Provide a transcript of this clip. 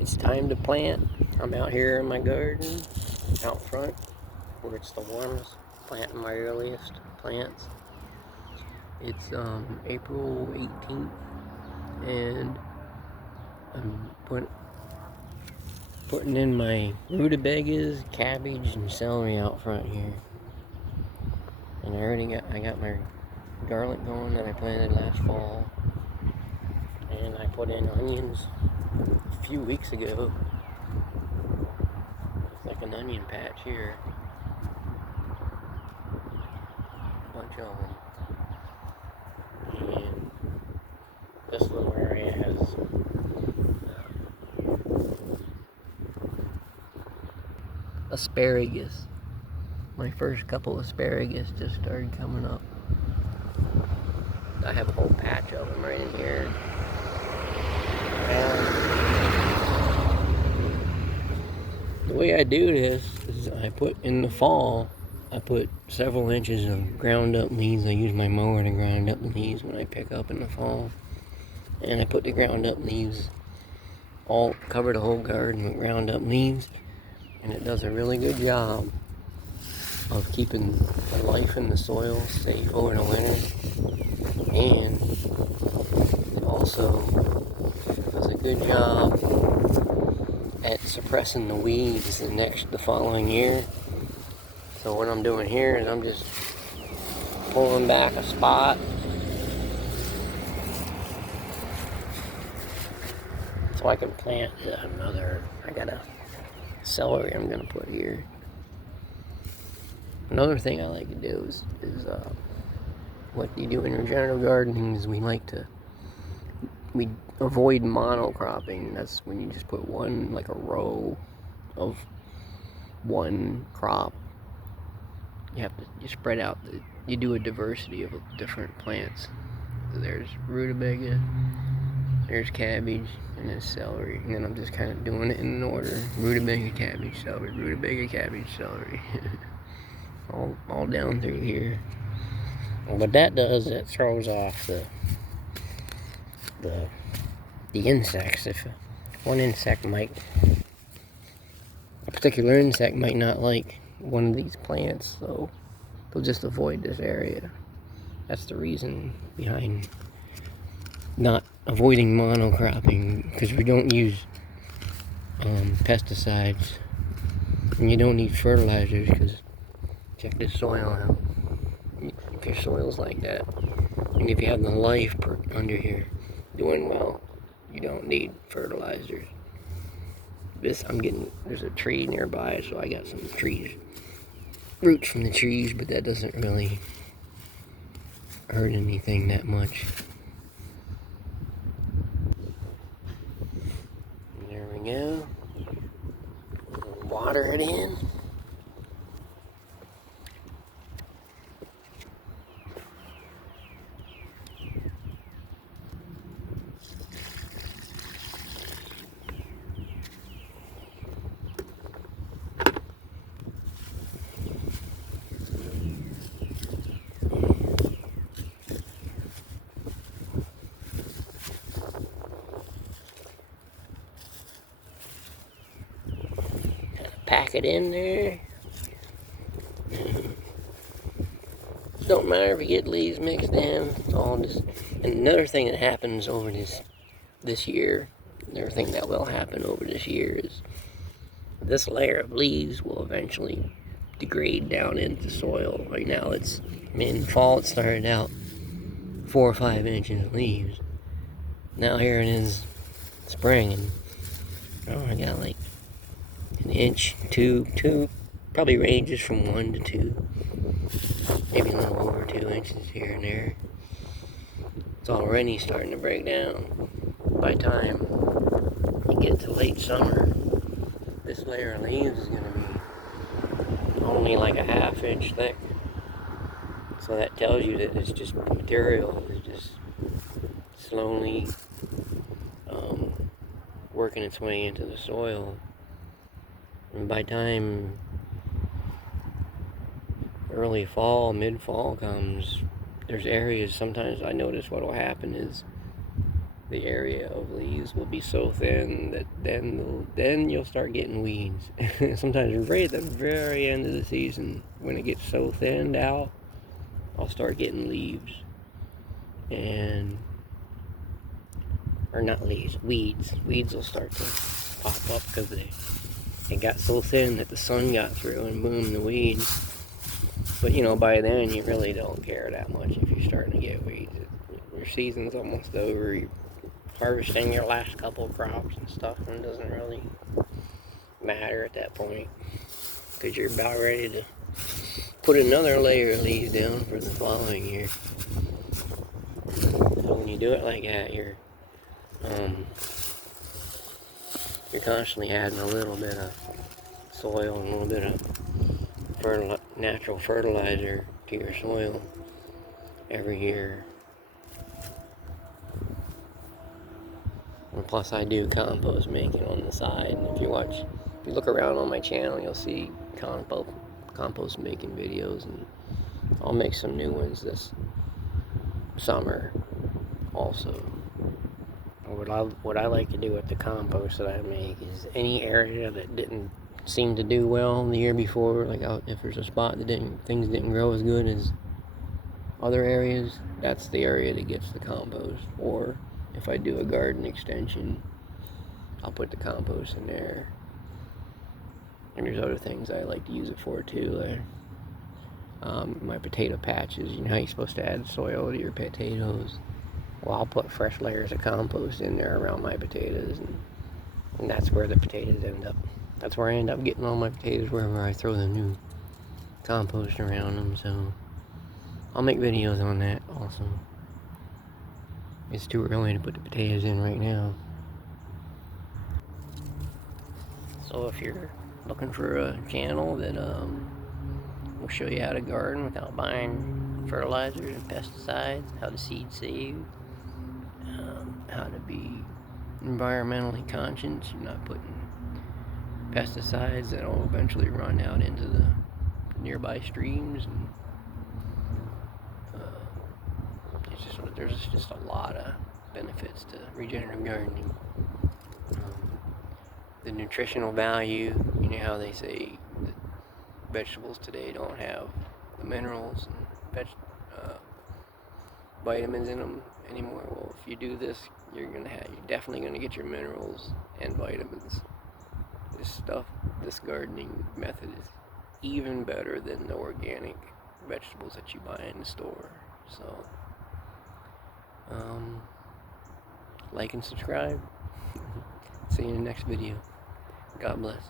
It's time to plant. I'm out here in my garden, out front, where it's the warmest, planting my earliest plants. It's April 18th, and I'm putting in my rutabagas, cabbage, and celery out front here. And I got my garlic going that I planted last fall, and I put in onions a few weeks ago. It's like an onion patch here, a bunch of them. And this little area has asparagus. My first couple asparagus just started coming up. I have a whole patch of them right in here. And the way I do this is I put in the fall, I put several inches of ground up leaves. I use my mower to ground up the leaves when I pick up in the fall. And I put the ground up leaves, all cover the whole garden with ground up leaves. And it does a really good job of keeping the life in the soil safe over the winter. And it also does a good job at suppressing the weeds the following year. So what I'm doing here is I'm just pulling back a spot so I can plant I got a celery I'm gonna put here. Another thing I like to do is what you do in regenerative gardening is we avoid monocropping. That's when you just put one, like a row of one crop. You spread out, you do a diversity of different plants. There's rutabaga, there's cabbage, and there's celery. And then I'm just kind of doing it in order. Rutabaga, cabbage, celery, rutabaga, cabbage, celery. all down through here. And what that does, it throws off the insects. If a particular insect might not like one of these plants, so they'll just avoid this area. That's the reason behind not avoiding monocropping, because we don't use pesticides, and you don't need fertilizers, because check this soil out. If your soil's like that, and if you have the life under here doing well, you don't need fertilizers. There's a tree nearby, so I got some roots from the trees, but that doesn't really hurt anything that much. There we go. Water it in. Pack it in there. Don't matter if you get leaves mixed in. It's all just. And another thing that happens over this year, another thing that will happen over this year is this layer of leaves will eventually degrade down into soil. Right now, in fall it started out 4 or 5 inches of leaves. Now here it is, spring, and I got like an inch, two, probably ranges from 1 to 2, maybe a little over 2 inches here and there. It's already starting to break down. By the time you get to late summer, this layer of leaves is going to be only like a 1/2 inch thick. So that tells you that it's just material is just slowly working its way into the soil. And by the time early fall, mid-fall comes, there's areas, sometimes I notice what will happen is the area of leaves will be so thin that then you'll start getting weeds. Sometimes right at the very end of the season, when it gets so thinned out, I'll start getting leaves. Or not leaves, weeds. Weeds will start to pop up because it got so thin that the sun got through, and boom, the weeds. But by then you really don't care that much if you're starting to get weeds. Your season's almost over. You're harvesting your last couple of crops and stuff, and it doesn't really matter at that point because you're about ready to put another layer of leaves down for the following year. So when you do it like that, you're constantly adding a little bit of soil and a little bit of natural fertilizer to your soil every year. And plus I do compost making on the side, and if you look around on my channel, you'll see compost making videos, and I'll make some new ones this summer also. What I like to do with the compost that I make is any area that didn't seem to do well the year before, like if there's a spot that things didn't grow as good as other areas, that's the area that gets the compost. Or if I do a garden extension, I'll put the compost in there. And there's other things I like to use it for too. My potato patches, you know how you're supposed to add soil to your potatoes? Well, I'll put fresh layers of compost in there around my potatoes, and that's where the potatoes end up. That's where I end up getting all my potatoes, wherever I throw the new compost around them. So I'll make videos on that also. It's too early to put the potatoes in right now. So if you're looking for a channel that will show you how to garden without buying fertilizers and pesticides, how to seed save, how to be environmentally conscious, you're not putting pesticides that will eventually run out into the nearby streams, and there's just a lot of benefits to regenerative gardening. The nutritional value, you know how they say that vegetables today don't have the minerals and vitamins in them anymore. Well, if you do this, you're definitely gonna get your minerals and vitamins. This gardening method is even better than the organic vegetables that you buy in the store. So, like and subscribe. See you in the next video. God bless.